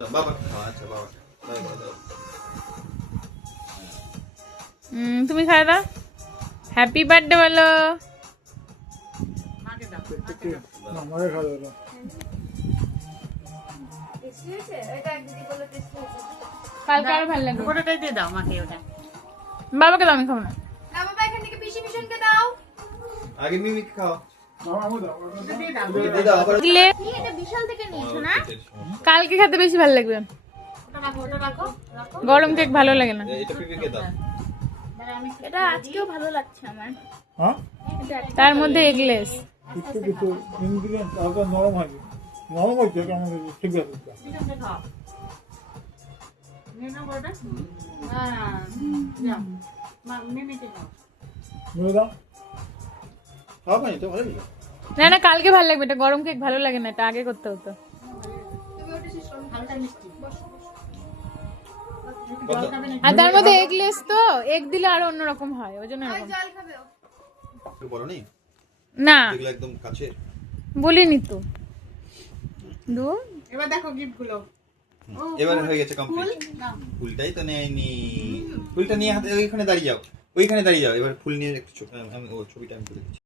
বাবা খাও, আচ্ছা বাবা দাও দাও। তুমি খাই দাও। হ্যাপি বার্থডে বলো। আমাকে খাওয়া দাও। কালকে আরো ভালো লাগবে। ওটাই দিয়ে দাও আমাকে ওটা। বাবাকে দাও, আমি খাবো না। না বাবা, এখান থেকে পিসি মিশনকে দাও। আগে মিমিকে খাও। আমাকে দাও। ওটা দিয়ে দাও। দিয়ে দাও আবার। দিলে কি এটা বিশাল থেকে নিয়েছো না? কালকে খেতে বেশি ভালো লাগবে। ওটা রাখো, ওটা রাখো। গরম কেক ভালো লাগে না। এটা পিপিকে দাও। দাঁড়া, আমি এটা আজকেও ভালো লাগছে আমার। হ্যাঁ তার মধ্যে এগলেস। কিছু কিছু ইনগ্রিডিয়েন্ট আলাদা নরম হয় নরম হচ্ছে আমাদের ঠিক আছে পিছনটা খাও। নিয়ে নাও ওটা। হ্যাঁ, যাও। মিমিকে দাও। বুঝে দাও খাওয়া পাই তো ভালো লাগে না না, কালকে ভালো লাগবে। এটা গরম কেক ভালো লাগে না, এটা আগে করতে হতো। হালকা মিষ্টি। কত? আর তার মধ্যে এগলেস তো, এগ দিলে আরো অন্যরকম হয়, ওই জন্য এরকম। জল খাবে ও? একটু বড় নেই? না এগুলো একদম কাছে। বলিনি তো। দু এবার দেখো গিফট গুলো। এবার হয়ে গেছে কমপ্লিট। ফুলটাই তো নেয়নি। ফুলটা নিয়ে হাতে ওইখানে দাঁড়িয়ে যাও, ওইখানে দাঁড়িয়ে যাও। এবার ফুল নিয়ে একটু আমি ওর ছবিটা আমি তুলে দিচ্ছি।